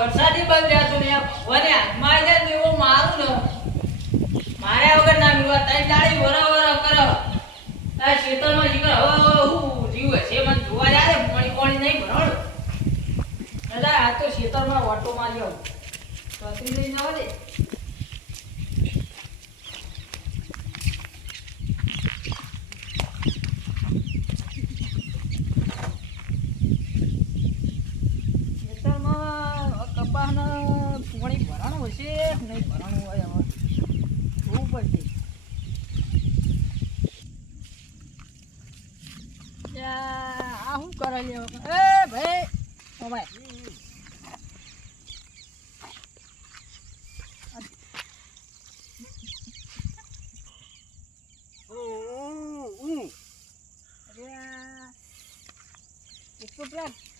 વરસાદી બંધ ને ભગવાને હાથમાં આવી જાય ને એવો મારું ને. માર્યા વગર ના મેળવા, તારી દાડી વરા વરા કર. આ ખેતરમાં જીકર હવે હું જીવ હશે, મને જોવા જાય પાણી પાણી નહીં ભરણ. દાદા, આ તો ખેતરમાં ઓટો માર્યો. છત્રી લઈને જવા દે ખેતરમાં કપાસના પાણી કે નહીં ભરાણું હોય હવે. જોવું પડશે. આ શું કરે એ ભાઈ, ઓ ભાઈ.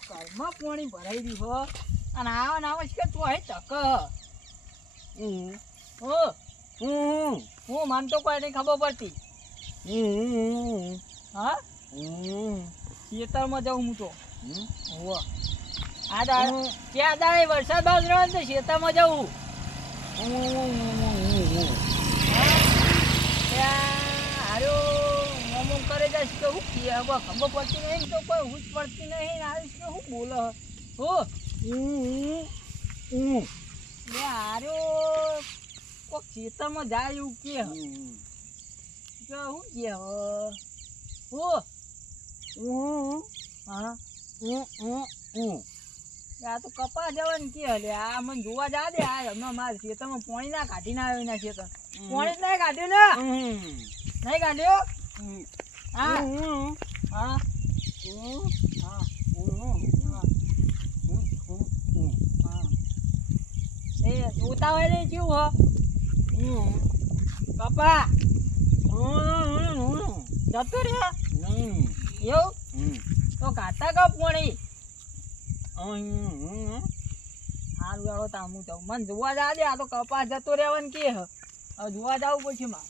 ઘરમાં પાણી ભરાઈ દીધો અને આવા ને આવા છે તું અહીં તક. હો હું માનતો કોઈ નહીં ખબર પડતી. હા? ખેતરમાં જાઉં હું તો. હોવ. આ દા ત્યાં દાડે વરસાદ બાદ રહ્યો ને ખેતરમાં જાઉં. કરે જાય કે હું કે હવે ખબર પડતી નહીં તો કોઈ હું પડતી નહીં આવીશ કે હું બોલો. હો. લે હારો. કોક ખેતરમાં જાય એવું કે. કે હું કે હો. હા. આ તો કપા જવાનું કે હલે. આ મને જોવા જા દે. આ હમણાં માર ખેતરમાં પાણી ના કાઢી ના આવ્યો એના ખેતર. પાણી જ નહીં કાઢ્યું ને? નહીં કાઢ્યો? હા. હા. હા. હા એ, જોતા હોય ને કેવું હો? કપા જતું રહ્યો? એવું? તો કાતા કપ મળી હારું વાળો તામું જાઉં. મને જોવા જા દે, આ તો કપાસ જતો રહેવાનું કે હવે જોવા જાવું પછી માં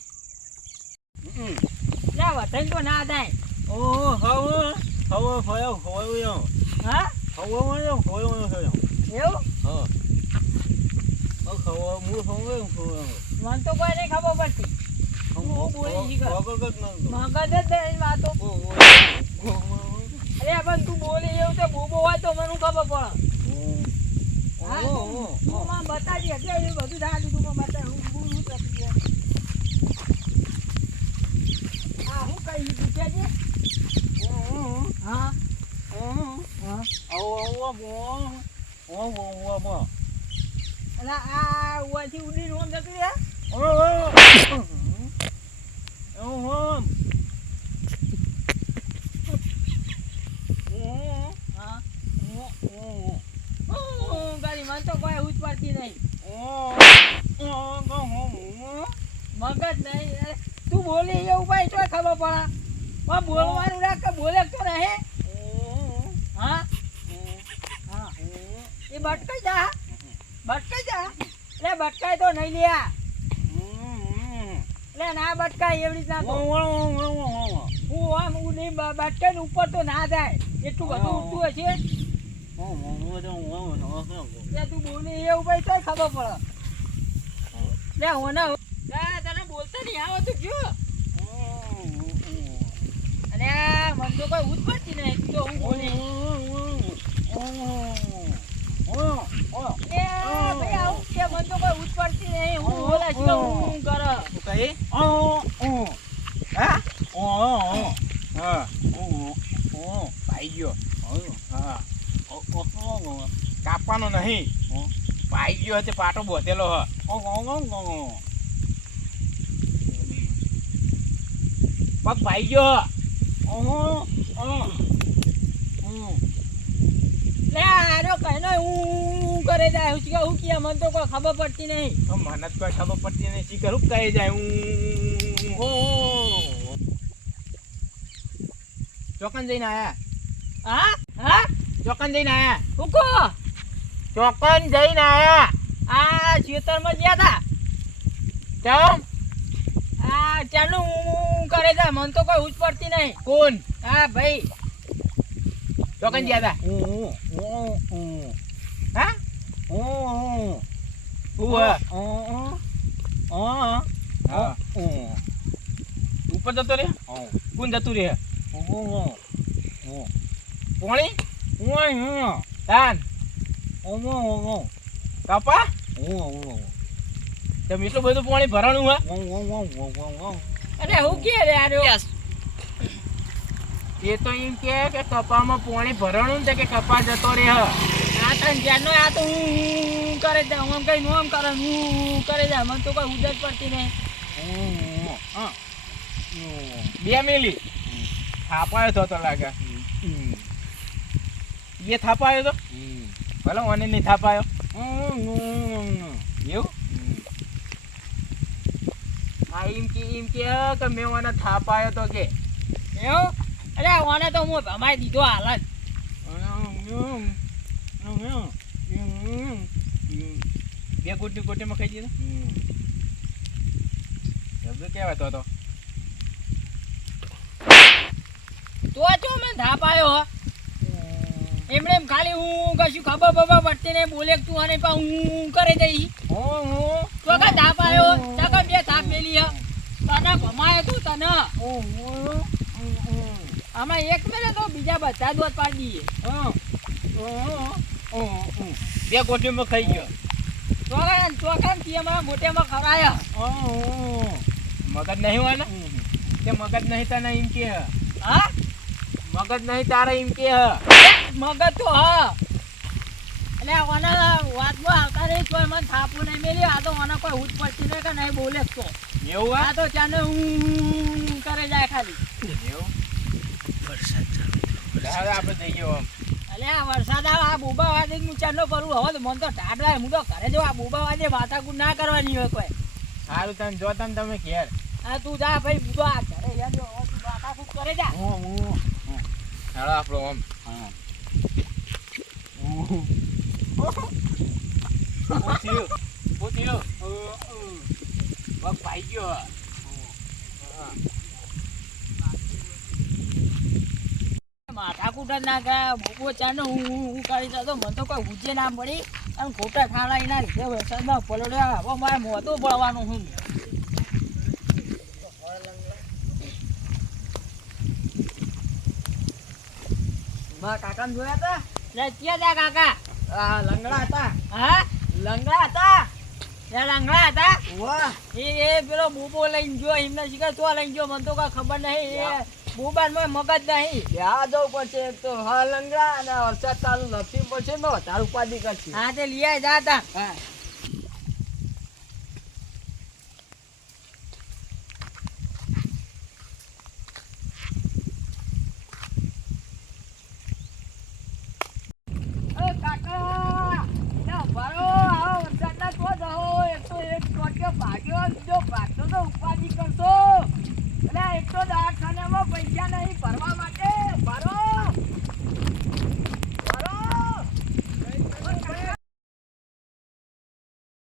ના વતન તો ના થાય. હા? એવું? મને તો કોઈ નહીં ખબર પડતી. હું બોલી મગજ જ નહીં વાતો અરે પણ તું બોલી એવું તો બોબો હોય તો મને ખબર પડે? એટલે એ બધું થાય તું મને બતાય. હું હું હું છે. હા. હું. કઈ લીધું છે જે? હા હા અને આ ઉવાથી ઉડીને ઓમ જતું રે હા હું મગજ નહીં તું બોલી એવું ભાઈ તો ખબર પડે પણ બોલવાનું રાખ બોલે તો રહે હા હા એ બટકાઈ જા બટકાઈ જા. લે, બટકાય તો નહીં લ્યા. લે ના બટકાય એવી રીતના તો હું આમ હું નહીં બ- બટકાઈને ઉપર તો ના જાય એટલું બધું ઉઠતું હશે લે તું બોલી એવું ભાઈ તો ખબર પડે લે હોને લે તને બોલતા નહીં આવતું જો અને મને તો કોઈ ઉઠ પડતી નહીં તું તો હું બોલી એ ભાઈ આવું કે મને તો કોઈ ઉઠ પડતી નહીં હું બોલા કરે કાપવાનો નહીં. પાઈ ગયો તે પાટો બોતેલો હ. પગ પાઈ ગયો લે આરો કહેનો હું કરે જાય હું હું કે મને તો કોઈ ખબર પડતી નહીં. મને જ કોઈ ખબર પડતી નહીં શીખર હું કહે જાય હું ચોકન જઈને આયા. હા? હા? ચોકન જઈને આયા. હુકો ચોકન જઈને આયા. આ ખેતરમાં ગયા હતા ચમ ચાલુ હું કરે છે મને તો કોઈ ઉચ પડતી નહીં. કોણ? હા ભાઈ. ચોકન ગયા હતા હા હું હા હા ઉપર જતો રે કોણ જતું રે પોણી તાન કપા તમે એટલું બધું પાણી ભરાણું હા અરે હું કે રે આર્યો એ તો એમ કે કે કપામાં પોણી ભરણું ને કે કપા જતો રે હ આ તન જાનો આ તો હું હું કરે છે હું કઈ નોમ કરે હું હું કરે છે મને તો કોઈ ઉજર પડતી નહીં. બે મિલી. થાપાયો તો તો લાગે. એ થાપાયો તો? ભલે મને નહીં થાપાયો. એવું? આ એમ કે એમ કે મેં મને થાપાયો તો કે. એવું? અરે ઓને તો હું ભમાઈ દીધો હાલત. બે ગોટી ગુટીમાં ખાઈ દીધો? શબ્દ કેવા તો તો તો ચો મને આવ્યો એમણે એમ ખાલી હું કશું ખબર બબર પડતી નહીં બોલે તું અને પા હું કરે જઈ તો કા થાપ આવ્યો તકા બે ધાપ મેલી તને ભમાયો તું તને. આમાં એક મેલે તો બીજા બધા દોત પાડી દઈએ બે ગોટીમાં ખાઈ ગયો ચોકા ચોકા તીમાં મોટેમાં ખરાયા મગજ નહીં હોય ને કે મગજ નહીં તને એમ કે હા મગજ નહીં તારે એમ કે મગજ તો હા એટલે ઓના વાતમાં આવતા રહી તો મને થાપું નહીં મેલી આ તો ઓના કોઈ ઉઠ પડતી નહીં કે નહીં બોલે તો એવું આ તો ચાને હું કરે જાય ખાલી હવે આપણે જઈએ અલે આ વરસાદ આવે આ બોબા વાજે હું ચાનો કરું હવે મન તો ટાઢ લાગે. હું તો ઘરે જો આ બોબા વાજે માથાકૂટ ના કરવાની હોય કોઈ. સારું તને જો તને તમે ઘેર. હા તું જા ભાઈ બુડો આ ઘરે જા જો હવે તું માથાકૂટ કરે જા. હાલો આપણો આમ. પૂછ્યું. પૂછ્યું. પગ પાઈ ગયો. માથાકૂટ જ નાખા બોબો ચાનો હું હું હું કરી મને તો કોઈ ઉજે ના મળી. અને ખોટા ઠાણા એના લીધે વરસાદમાં પલડ્યા હવે મારે મોતું પડવાનું હું. મારા કાકાને જોયા હતા? લે ક્યાં કાકા? આ લંગડા હતા. હા? લંગડા હતા? લંગડા હતા? વાહ. એ પેલો બુબો લઈને ગયો એમને શીખર તો લઈને ગયો મને તો કઈ ખબર નહીં. એ બુબાનમાં મગજ નહીં. ત્યાં જવું પડશે તો હા લંગડા અને વરસાદ તારું લપસી પડશે ને તારું ઉપાધિ કરશે. હા તે લઈ આવી જા તા ભાગ્યો જો ભાગતો તો ઉપાધિ કરશો. એટલે એક તો